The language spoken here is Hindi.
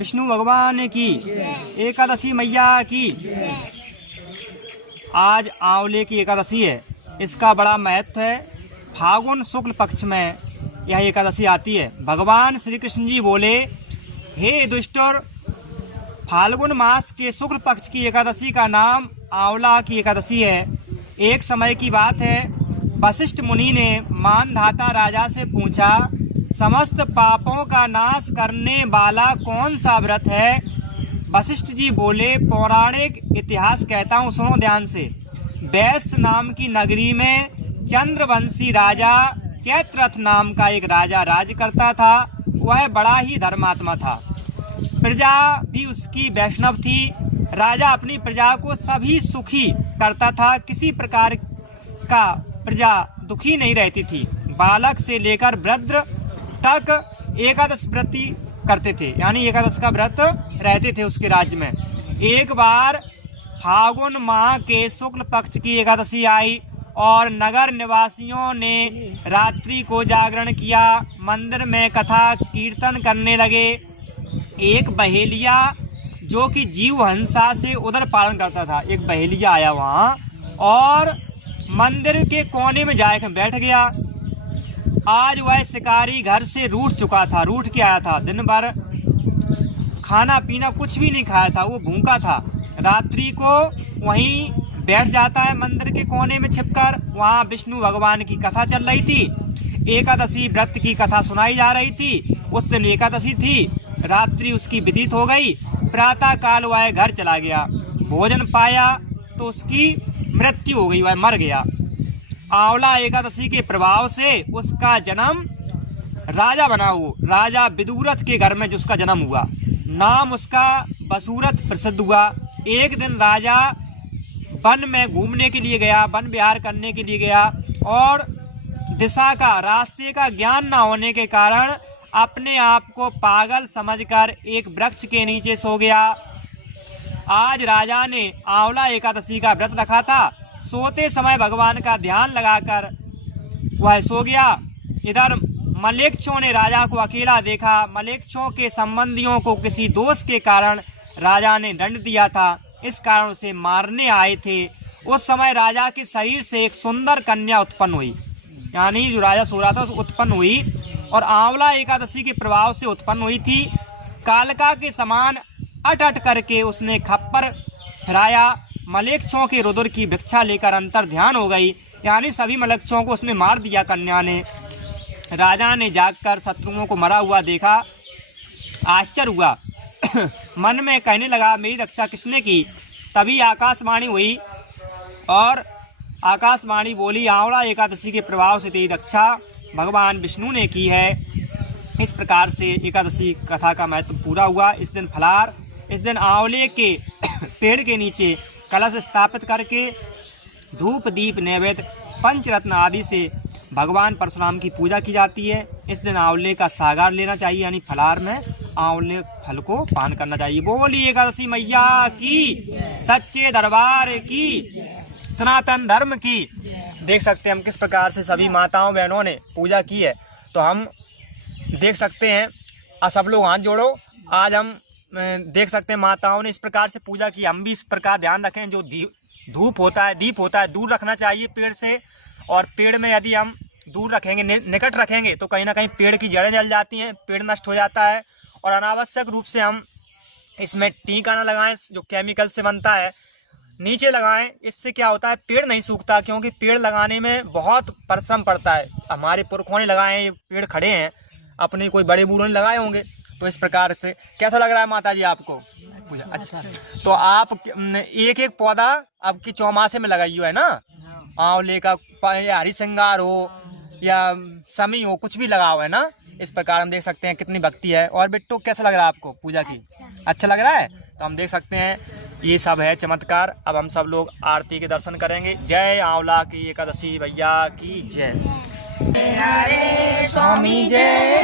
विष्णु भगवान की, एकादशी मैया की। आज आंवले की एकादशी है। इसका बड़ा महत्व है। फागुन शुक्ल पक्ष में यह एकादशी आती है। भगवान श्री कृष्ण जी बोले, हे दुष्टोर, फाल्गुन मास के शुक्ल पक्ष की एकादशी का नाम आंवला की एकादशी है। एक समय की बात है, वशिष्ठ मुनि ने मानधाता राजा से पूछा, समस्त पापों का नाश करने वाला कौन सा व्रत है? वशिष्ठ जी बोले, पौराणिक इतिहास कहता हूँ, सुनो ध्यान से। वैश्य नाम की नगरी में चंद्रवंशी राजा चैत्ररथ नाम का एक राजा राज करता था। वह बड़ा ही धर्मात्मा था। प्रजा भी उसकी वैष्णव थी। राजा अपनी प्रजा को सभी सुखी करता था। किसी प्रकार का प्रजा दुखी नहीं रहती थी। बालक से लेकर वृद्ध तक एकादश व्रती करते थे, यानी एकादश का व्रत रहते थे उसके राज्य में। एक बार फागुन माह के शुक्ल पक्ष की एकादशी आई और नगर निवासियों ने रात्रि को जागरण किया। मंदिर में कथा कीर्तन करने लगे। एक बहेलिया जो कि जीव हंसा से उधर पालन करता था, एक बहेलिया आया वहाँ और मंदिर के कोने में जाकर बैठ गया। आज वह शिकारी घर से रूठ चुका था, रूठ के आया था। दिन भर खाना पीना कुछ भी नहीं खाया था, वो भूखा था। रात्रि को वहीं बैठ जाता है मंदिर के कोने में छिपकर। वहाँ विष्णु भगवान की कथा चल रही थी। एकादशी व्रत की कथा सुनाई जा रही थी। उस दिन एकादशी थी। रात्रि उसकी व्यतीत हो गई। प्रातः काल वह घर चला गया। भोजन पाया तो उसकी मृत्यु हो गई, वह मर गया। आंवला एकादशी के प्रभाव से उसका जन्म राजा बना हुआ, राजा विदुरथ के घर में जो उसका जन्म हुआ, नाम उसका वसुरथ प्रसिद्ध हुआ। एक दिन राजा वन में घूमने के लिए गया, वन विहार करने के लिए गया और दिशा का, रास्ते का ज्ञान न होने के कारण अपने आप को पागल समझकर एक वृक्ष के नीचे सो गया। आज राजा ने आंवला एकादशी का व्रत रखा था। सोते समय भगवान का ध्यान लगाकर वह सो गया। इधर मलेच्छों ने राजा को अकेला देखा। मलेच्छों के संबंधियों को किसी दोष के कारण राजा ने दंड दिया था, इस कारण उसे मारने आए थे। उस समय राजा के शरीर से एक सुंदर कन्या उत्पन्न हुई, यानी जो राजा सो रहा था उत्पन्न हुई और आंवला एकादशी के प्रभाव से उत्पन्न हुई थी। कालका के समान अट अट करके उसने खप्पर फिराया। मलेच्छों के रुद्र की भिक्षा लेकर अंतर ध्यान हो गई, यानी सभी मलेच्छों को उसने मार दिया कन्या ने। राजा ने जागकर शत्रुओं को मरा हुआ देखा, आश्चर्य हुआ। मन में कहने लगा, मेरी रक्षा किसने की? तभी आकाशवाणी हुई और आकाशवाणी बोली, आंवला एकादशी के प्रभाव से तेरी रक्षा भगवान विष्णु ने की है। इस प्रकार से एकादशी कथा का महत्व पूरा हुआ। इस दिन फलाहार, इस दिन आंवले के पेड़ के नीचे कलश स्थापित करके धूप दीप नैवेद्य पंचरत्न आदि से भगवान परशुराम की पूजा की जाती है। इस दिन आंवले का सागार लेना चाहिए, यानी फलाहार में आंवले फल को पान करना चाहिए। बोली एकादशी मैया की, सच्चे दरबार की, सनातन धर्म की। देख सकते हैं हम किस प्रकार से सभी माताओं बहनों ने पूजा की है। तो हम देख सकते हैं, सब लोग हाथ जोड़ो। आज हम देख सकते हैं माताओं ने इस प्रकार से पूजा की। हम भी इस प्रकार ध्यान रखें, जो धूप होता है, दीप होता है, दूर रखना चाहिए पेड़ से। और पेड़ में यदि हम दूर रखेंगे, निकट रखेंगे, तो कहीं ना कहीं पेड़ की जड़ें जल जाती हैं, पेड़ नष्ट हो जाता है। और अनावश्यक रूप से हम इसमें टीका ना लगाएं, जो केमिकल से बनता है, नीचे लगाएं। इससे क्या होता है, पेड़ नहीं सूखता, क्योंकि पेड़ लगाने में बहुत परिश्रम पड़ता है। हमारे पुरखों ने लगाए, ये पेड़ खड़े हैं, अपने कोई बड़े बूढ़ों ने लगाए होंगे। तो इस प्रकार से कैसा लग रहा है माता जी आपको पूजा? अच्छा, तो आप एक एक पौधा आपकी चौमासे में लगाइयो, है ना? आंवले का, या हरी सिंगार हो या समी हो, कुछ भी लगाओ, है ना? इस प्रकार हम देख सकते हैं कितनी भक्ति है। और बिट्टू कैसा लग रहा है आपको पूजा की? अच्छा लग रहा है। तो हम देख सकते हैं ये सब है चमत्कार। अब हम सब लोग आरती के दर्शन करेंगे। जय आंवला की एकादशी भैया की जय। हरे स्वामी जय।